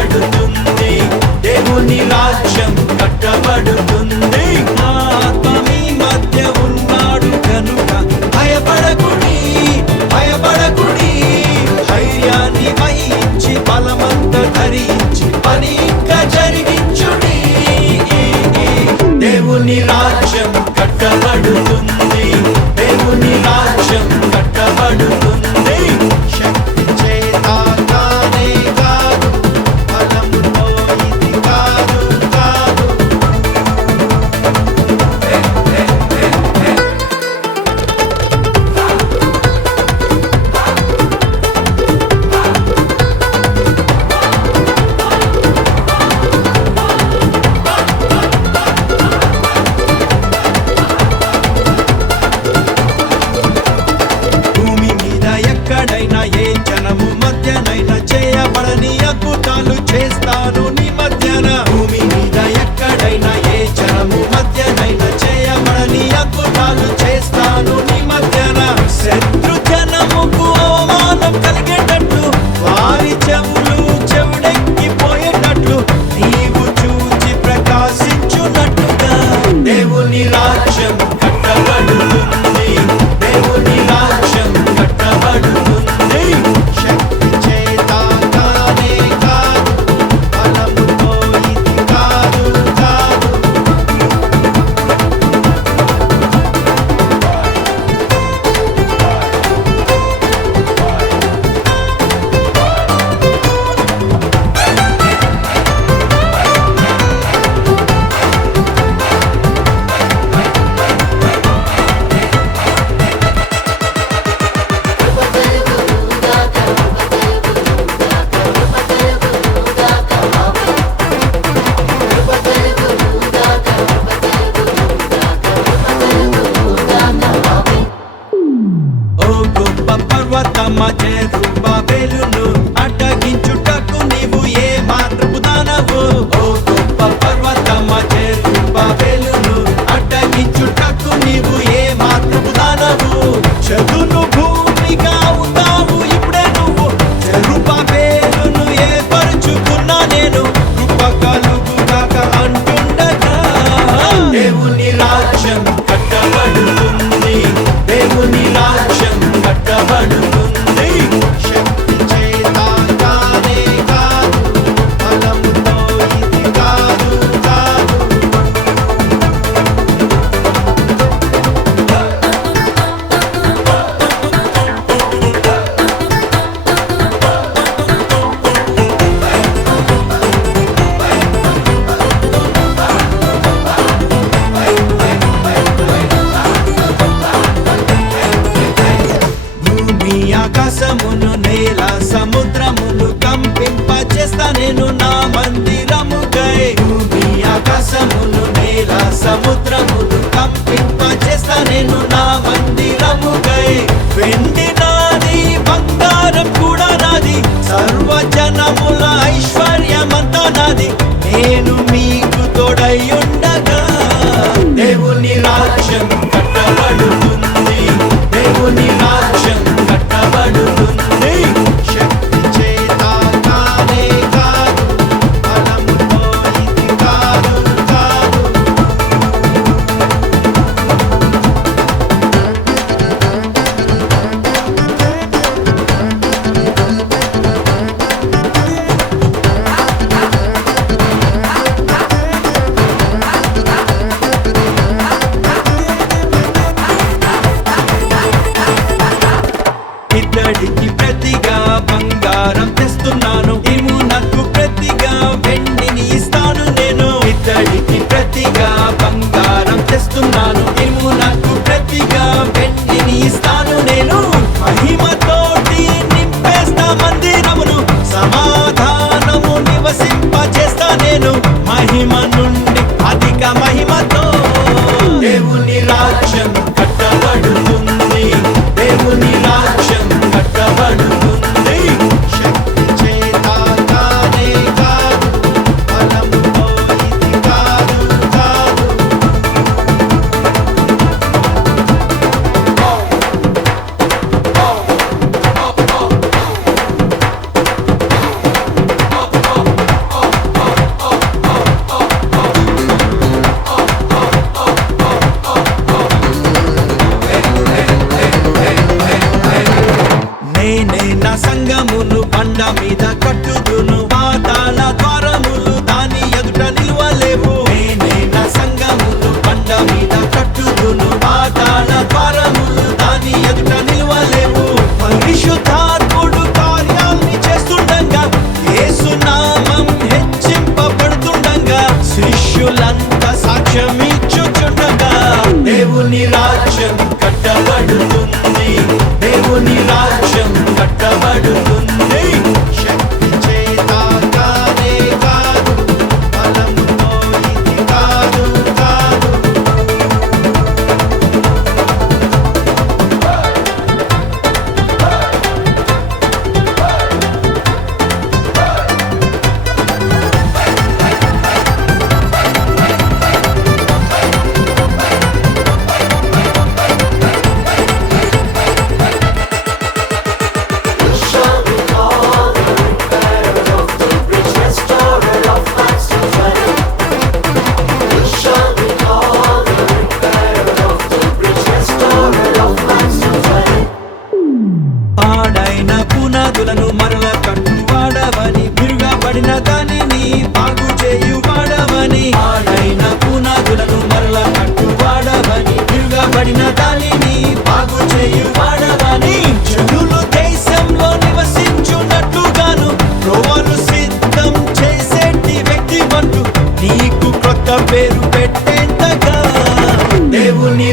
కట్టబడుతుంది. దేవుని రాజ్యం కట్టబడుతుంది. ఆత్మ మీ మధ్య ఉన్నాడు కనుక భయపడకుడి భయపడకుడి. ధైర్యాన్ని వహించి బలమంత ధరించి పని ఇంకా దేవుని రాజ్యం mano రాజ్యం కూడా నాది. సర్వజనముల ఐశ్వర్యమంతా నాది. నేను మీకు తోడయ్యుండగా దేవుని రాజ్యం కట్టబడుతుంది. దేవుని రాజ్యం కట్టబడుతుంది. నేను మహిమను పేరు పెట్టేంతగా దేవుని